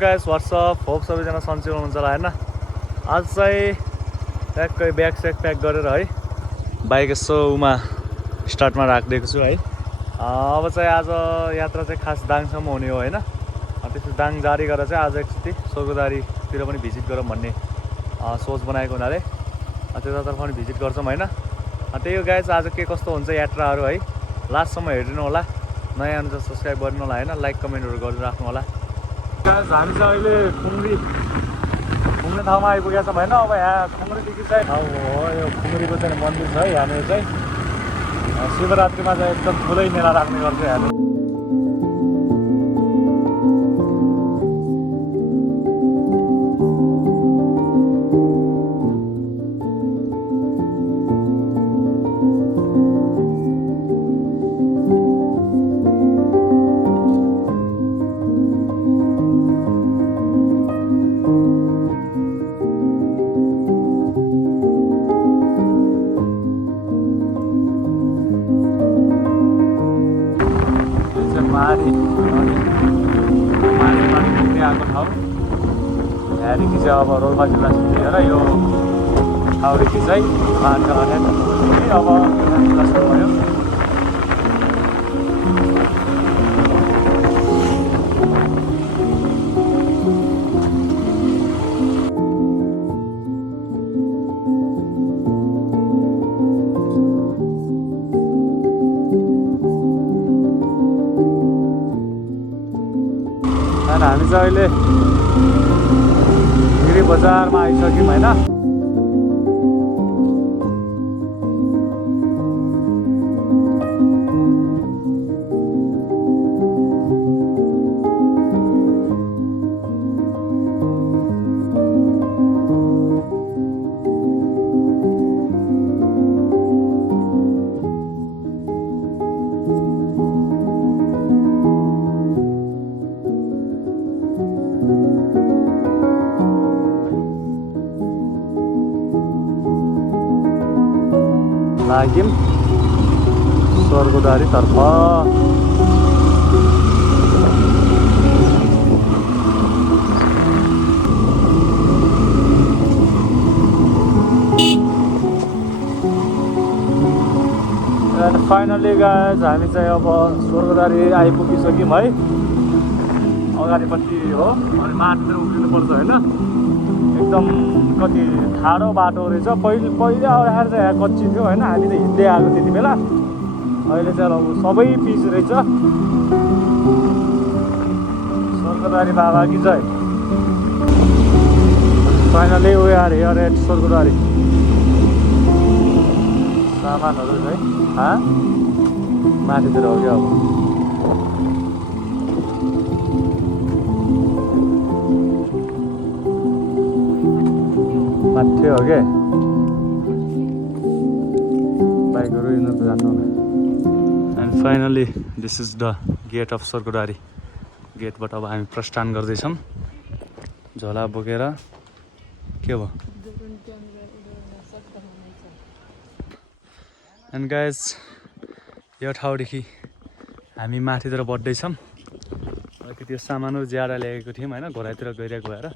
Guys what's up hope सबैजना सन्चै हुनुहुन्छ होला हैन। आज चाहिँ ट्याक्कै ब्याग स्याग प्याक गरेर है बाइक यसो उमा स्टार्टमा राखिदिएको छु है। अब चाहिँ आज यात्रा चाहिँ खास दाङसम्म हुने हो हैन। त्यसपछि दाङ जारी गरेर चाहिँ आज एकचोटि स्वर्गद्वारीतिर पनि भिजिट गरौँ भन्ने सोच बनाएको हुनाले त्यतातर्फ पनि भिजिट गर्छौँ हैन। त्यही हो गाइस, आज के कस्तो हुन्छ यात्राहरू है लास्टसम्म हेरिदिनु होला। नयाँ अनुसार सब्सक्राइब गर्नु होला हैन, लाइक कमेन्टहरू गरिदिनु राख्नु होला। हामी चाहिँ अहिले घुम्ने ठाउँमा आइपुगेका छौँ होइन। अब यहाँ खुङ्रीदेखि चाहिँ ठाउँ हो यो खुङ्रीको चाहिँ मन्दिर छ। यहाँनिर चाहिँ शिवरात्रिमा चाहिँ एकदम ठुलै मेला राख्ने गर्छ यहाँनिर। आएको ठाउँ यहाँदेखि चाहिँ अब रोल्पा जिल्ला सुरु यो ठाउँदेखि चाहिँ मान्छे अब जिल्ला सुरु भयो। हामी चाहिँ अहिले गिरी बजारमा आइसक्यौँ होइन। लाग्यौँ स्वर्गद्वारीतर्फ। फाइनली गाइस हामी चाहिँ अब स्वर्गद्वारी आइपुगिसक्यौँ है। अगाडिपट्टि हो अनि माथितिर उभिनुपर्छ होइन। एकदम कति ठाडो बाटो रहेछ। पहिले आएर चाहिँ यहाँ कच्ची थियो होइन। हामी त हिँड्दै आएको त्यति बेला। अहिले चाहिँ अब सबै पिच रहेछ। स्वर्गद्वारी बाबा कि जय। Finally we are here at Swargadwari. सामानहरू चाहिँ माथितिर हो क्या अब। माथि हो क्या बाइकहरू हिँड्नु त जान्नु होला। And finally this is the gate of Swargadwari. गेटबाट अब हामी प्रस्थान गर्दैछौँ झोला बोकेर। के भयो एन्ड गाइज यो ठाउँदेखि हामी माथितिर बढ्दैछौँ। अलिकति त्यो सामानहरू ज्यादा ल्याएको थियौँ होइन, घोडातिर गइरहेको भएर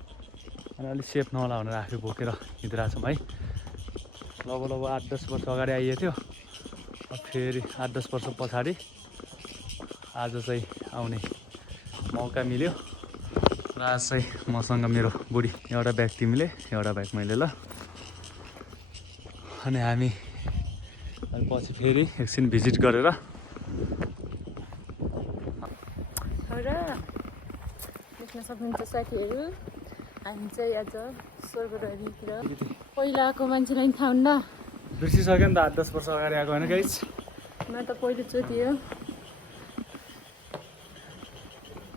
अनि अलिक सेफ नहोला भनेर आफै बोकेर हिँडिरहेको छौँ है। लगभग 8-10 वर्ष अगाडि आइएको थियो। अब फेरि 8-10 वर्ष पछाडि आज चाहिँ आउने मौका मिल्यो र आज चाहिँ मसँग मेरो बुढी एउटा ब्याग तिमीले एउटा ब्याग मैले ल। अनि हामी पछि फेरि एकछिन भिजिट गरेर देख्न सक्नुहुन्छ साथीहरू, हामी चाहिँ आज स्वर्गद्वारीतिर पहिला आएको मान्छेलाई थाहा हुन्न। बिर्सिसक्यो नि त 8-10 वर्ष अगाडि आएको होइन गाइस। म त पहिलोचोटि हो।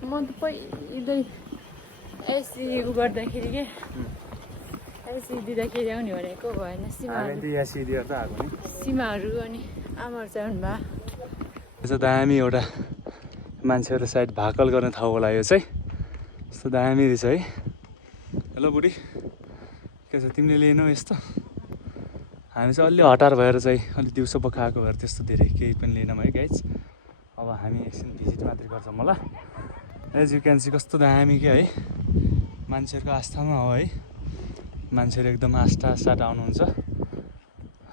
म त पहिल्यै एसी गर्दाखेरि के एसी दिँदाखेरि आउने भनेको भएन। सीमाहरू अनि आमाहरू चाहिँ आउनुभयो। दामी एउटा मान्छेहरू सायद भाकल गर्ने ठाउँ होला यो चाहिँ। यस्तो दामी रहेछ है। हेलो बुढी, के छ तिमीले लिएनौ यस्तो? हामी चाहिँ अलि हतार भएर चाहिँ अलि दिउँसो पकाएको भएर त्यस्तो धेरै केही पनि लिएनौँ है गाइज। अब हामी एकछिन भिजिट मात्रै गर्छौँ होला। एज यु क्यान सी कस्तो दामी क्या है। मान्छेहरूको आस्थामा हो है। मान्छेहरू एकदम आस्था साथ आउनुहुन्छ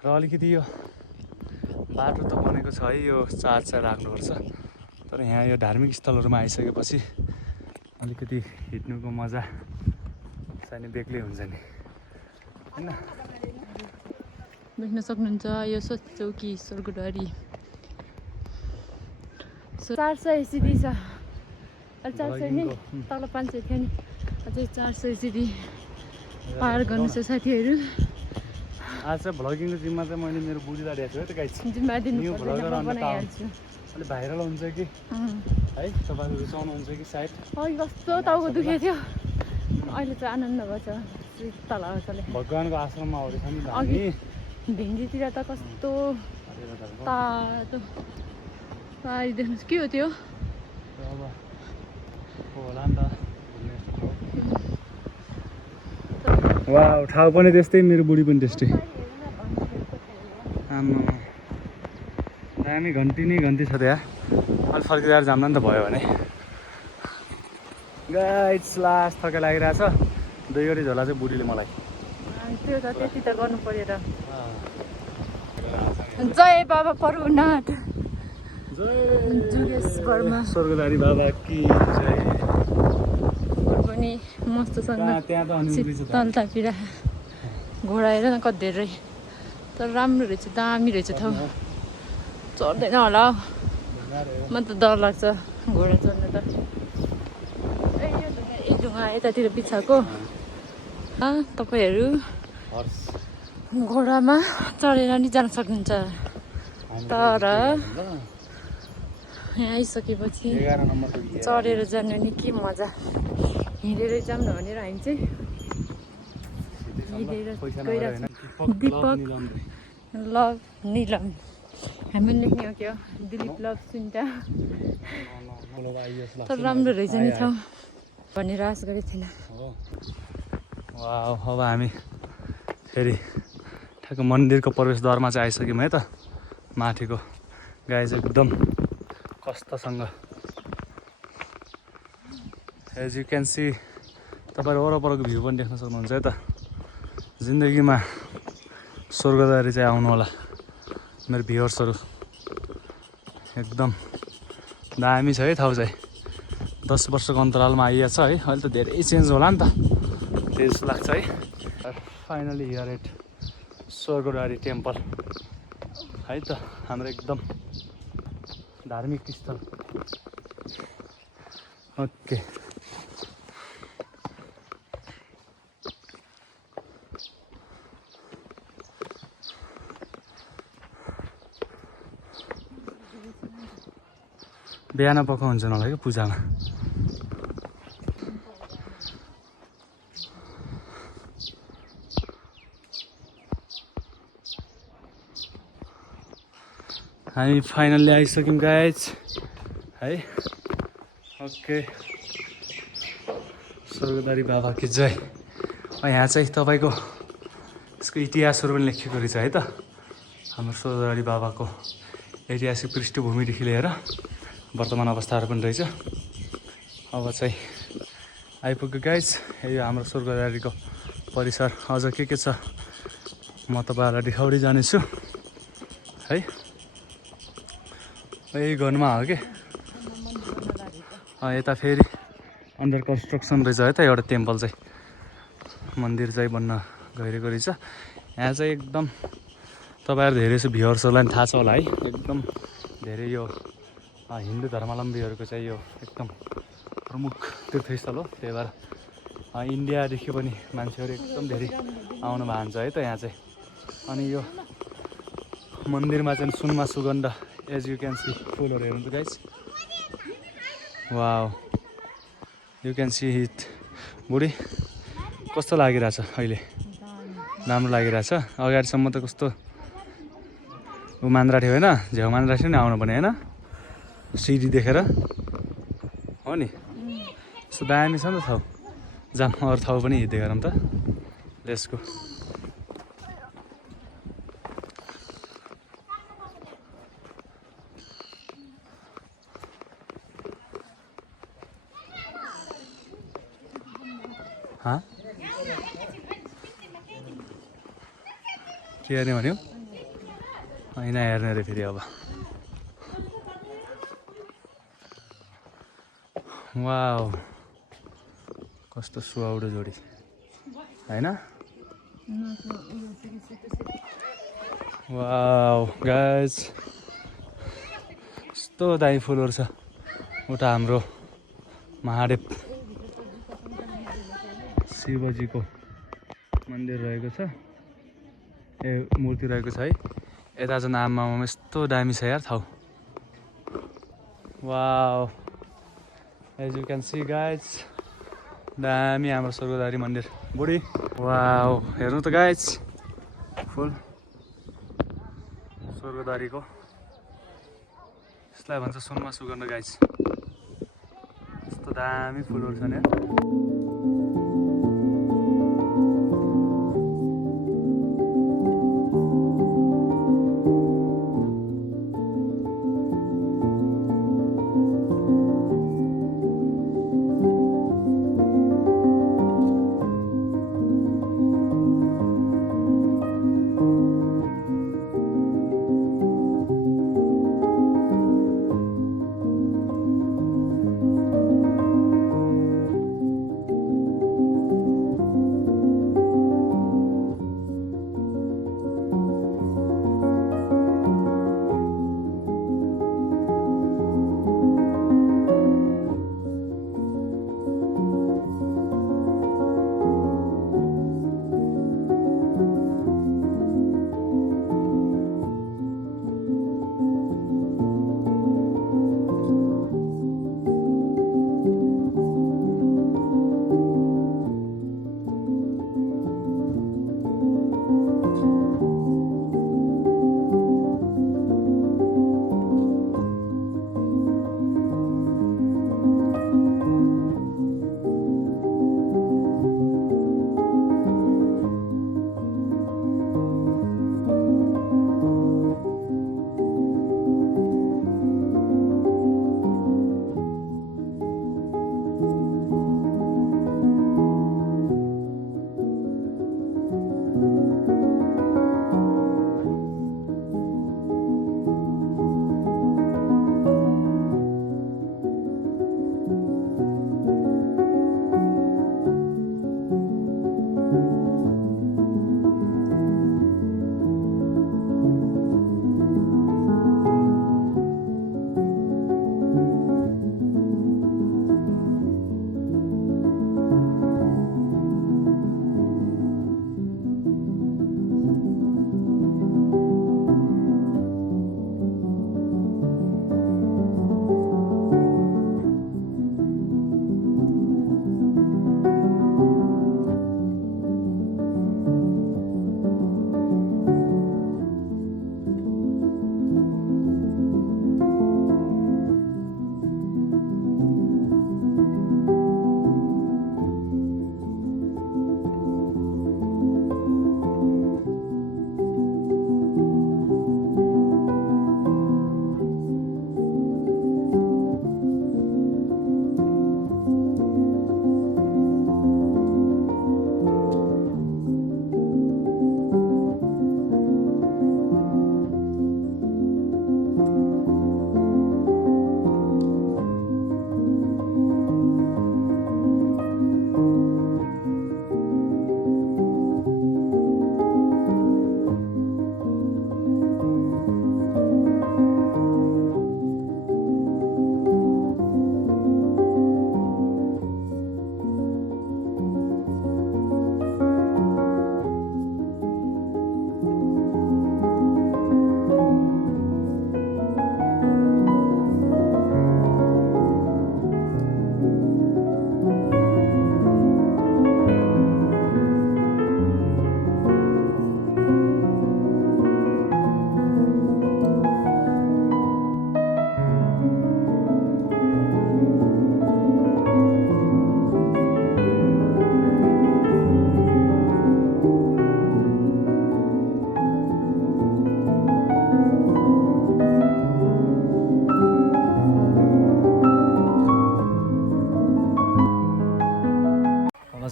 र अलिकति यो बाटो त बनेको छ है, यो चार राख्नुपर्छ। तर यहाँ यो धार्मिक स्थलहरूमा आइसकेपछि अलिकति हिँड्नुको मजा चाहिँ बेग्लै हुन्छ नि होइन। देख्न सक्नुहुन्छ यो चौकी स्वर्गद्वारी 400 सिडी छ। 400 नि तल 500 थियो नि, अझै 400 सिडी पार गर्नु छ साथीहरू। आज चाहिँ भ्लगिङको जिम्मा चाहिँ मैले मेरो बुढीलाई दिएको छु है त गाइस। जिम्मा दिनु न्यू पर्दैन, भ्लगर म अन्त बनाइहाल्छु। अलिक भाइरल हुन्छ कि है, तपाईँहरू रुचाउनुहुन्छ कि सायद। अघि कस्तो टाउको दुखेको थियो, अहिले चाहिँ आनन्द भएको छ। शीतल हावाले भगवानको आश्रममा आउँदैछ नि अघि भिन्डीतिर त कस्तो तातो पारी देख्नुहोस्। के हो त्यो? अब होला नि त। वाह, ठाउँ पनि त्यस्तै, मेरो बुढी पनि त्यस्तै। आमा दामी घन्टी नै घन्टी छ त्यहाँ। अलिक फर्किँदा जाम्दा नि त भयो भने। गाइस लास थके लागिरहेछ। 2 गरी झोला चाहिँ बुढीले मलाई। त्यो त त्यति त गर्नु पर्यो र। जय बाबा परुनाथ, जुगेश वर्मा, स्वर्गद्वारी बाबा कि जय। पनि मस्तसँग त्यहाँ त अनि शीतल तापिरा घोडा हेर न कति धेरै, तर राम्रो रहेछ, दामी रहेछ ठाउँ। चढ्दैन होला हौ, म त डर लाग्छ घोडा चढ्नु त। यो ढुङ्गा यतातिर बिछाएको। तपाईँहरू घोडामा चढेर नि जान सक्नुहुन्छ, तर यहाँ आइसकेपछि चढेर जानु नि के मजा। हिँडेर जाऊँ न भनेर हामी चाहिँ हिँडेर गइरहेको छौँ। दिपक लभ निलम, हामी लेख्ने हो क्या, दिलीप लभ सुन्टा। तर राम्रो रहेछ नि ठाउँ भनेर आशा गरेको थिएन। वाह, अब हामी फेरि ठ्याक्क मन्दिरको प्रवेशद्वारमा चाहिँ आइसक्यौँ है त। माथिको गाई चाहिँ एकदम कस्तसँग, एज यु क्यान सी। तपाईँहरू वरपरको भ्यू पनि देख्न सक्नुहुन्छ है त। जिन्दगीमा स्वर्गद्वारी चाहिँ आउनु होला मेरो भ्युअर्सहरू। एकदम दामी छ है ठाउँ चाहिँ। 10 वर्षको अन्तरालमा आइएको छ है, अहिले त धेरै चेन्ज होला नि त, त्यही जस्तो लाग्छ है। Finally here at Swargadwari temple है त, हाम्रो एकदम धार्मिक स्थल। ओके, बिहान पकाउँछ होला कि पूजामा। हामी फाइनल्ली आइसक्यौँ गाइज है। ओके, स्वर्गद्वारी बाबा कि जय। यहाँ चाहिँ तपाईँको यसको इतिहासहरू पनि लेखिएको रहेछ है त। हाम्रो स्वर्गद्वारी बाबाको ऐतिहासिक पृष्ठभूमिदेखि लिएर वर्तमान अवस्थाहरू पनि रहेछ। अब चाहिँ आइपुग्यो गाइज, यो हाम्रो स्वर्गद्वारीको परिसर। अझ के छ म तपाईँहरूलाई देखाउँदै जानेछु है। यही गर्नुमा हो कि यता फेरि अन्डर कन्स्ट्रक्सन रहेछ है त एउटा टेम्पल चाहिँ, मन्दिर चाहिँ बन्न गइरहेको रहेछ। यहाँ चाहिँ एकदम तपाईँहरू धेरै जस्तो भ्युअर्सहरूलाई पनि थाहा छ होला है, एकदम धेरै यो हिन्दू धर्मावलम्बीहरूको चाहिँ यो एकदम प्रमुख तीर्थस्थल हो। त्यही भएर इन्डियादेखि पनि मान्छेहरू एकदम धेरै आउन चाहन्छ है त यहाँ चाहिँ। अनि यो मन्दिरमा चाहिँ सुनमा सुगन्ध, एज यु क्यान सी, फुलहरू हेर्नु त guys. Wow, you can see it. बुढी कस्तो लागिरहेछ अहिले? राम्रो लागिरहेछ। अगाडिसम्म त कस्तो ऊ मान्द्रा थियो होइन, झ्याउ मान्द्रा थियो नि आउनु पनि होइन, सिडी देखेर हो नि। यस्तो दामी छ नि त ठाउँ। जाम अरू ठाउँ पनि हिँड्दै गरौँ त, लेट्स गो। हाँ के हेर्ने भन्यो होइन हेर्ने अरे फेरि अब वाउ कस्तो सुहाउँदो जोडी होइन वाउ गाइस कस्तो दामी फुलहरू छ उता हाम्रो महादेव शिवजीको मन्दिर रहेको छ ए मूर्ति रहेको छ है यता चाहिँ आमामा यस्तो दामी छ यार ठाउँ wow as you can see guys दामी हाम्रो स्वर्गद्वारी मन्दिर बुढी वाउ हेर्नु त गाइज फुल स्वर्गद्वारीको यसलाई भन्छ सुनमा सुगन्ध गाइज यस्तो दामी फुलहरू छन् यहाँ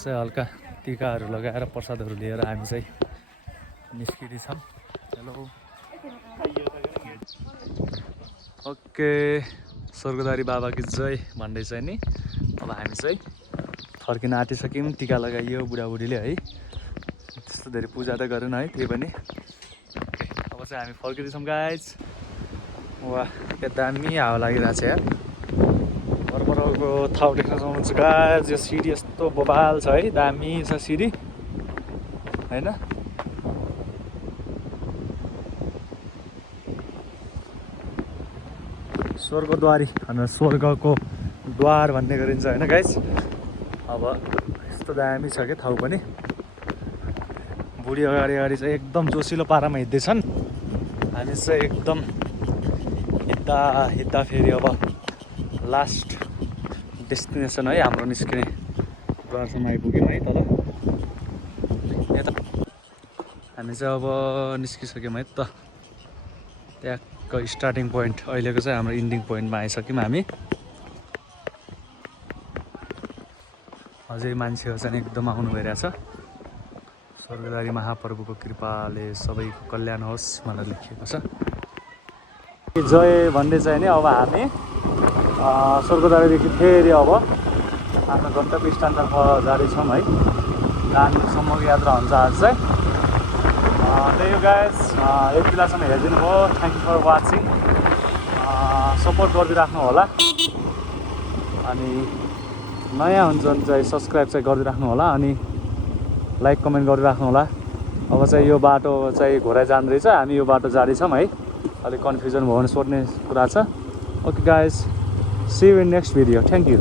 चाहिँ हल्का टिकाहरू लगाएर प्रसादहरू लिएर हामी चाहिँ निस्किँदैछौँ। हेलो ओके स्वर्गद्वारी बाबाकी जय भन्दै चाहिँ नि अब हामी चाहिँ फर्किन आँटिसक्यौँ। टिका लगाइयो बुढाबुढीले है, त्यस्तो धेरै पूजा त गरेन है, त्यही पनि अब चाहिँ हामी फर्किँदैछौँ गाइज। वाह क्या दामी हावा लागिरहेको छ यार। परपरको ठाउँ देख्न सक्नुहुन्छ गाइज। यो सिडी यस्तो बबाल छ है, दामी छ सिडी होइन। स्वर्गद्वारी भनेर स्वर्गको द्वार भन्ने गरिन्छ होइन गाइज। अब यस्तो दामी छ क्या ठाउँ पनि। बुढी अगाडि अगाडि चाहिँ एकदम जोसिलो पारामा हिँड्दैछन्। हामी चाहिँ एकदम हिँड्दा फेरि अब लास्ट डेस्टिनेसन है हाम्रो निस्किने द्वारसम्म आइपुग्यौँ है। तल यता हामी चाहिँ अब निस्किसक्यौँ है त। त्यहाँको स्टार्टिङ पोइन्ट अहिलेको चाहिँ हाम्रो इन्डिङ पोइन्टमा आइसक्यौँ हामी। अझै मान्छेहरू चाहिँ एकदम आउनु भइरहेछ। स्वर्गद्वारी महाप्रभुको कृपाले सबैको कल्याण होस् भनेर लेखिएको छ। जय भन्दै चाहिँ नि अब हामी स्वर्गद्वारीदेखि फेरि अब आफ्नो गन्तव्य स्थानतर्फ जाँदैछौँ है। दाङसम्मको यात्रा हुन्छ आज चाहिँ। त्यही हो गाइज, यति बेलासम्म हेरिदिनु भयो। Thank you for watching. Support गरिदिइराख्नु होला अनि नयाँ हुन्छ भने चाहिँ सब्सक्राइब चाहिँ गरिदिइराख्नु होला अनि लाइक कमेन्ट गरिराख्नु होला। अब चाहिँ यो बाटो चाहिँ घोराइ जाँदैछ, हामी यो बाटो जाँदैछौँ है। अलिक कन्फ्युजन भयो भने सोध्ने कुरा छ। Okay guys, see you in next video. Thank you.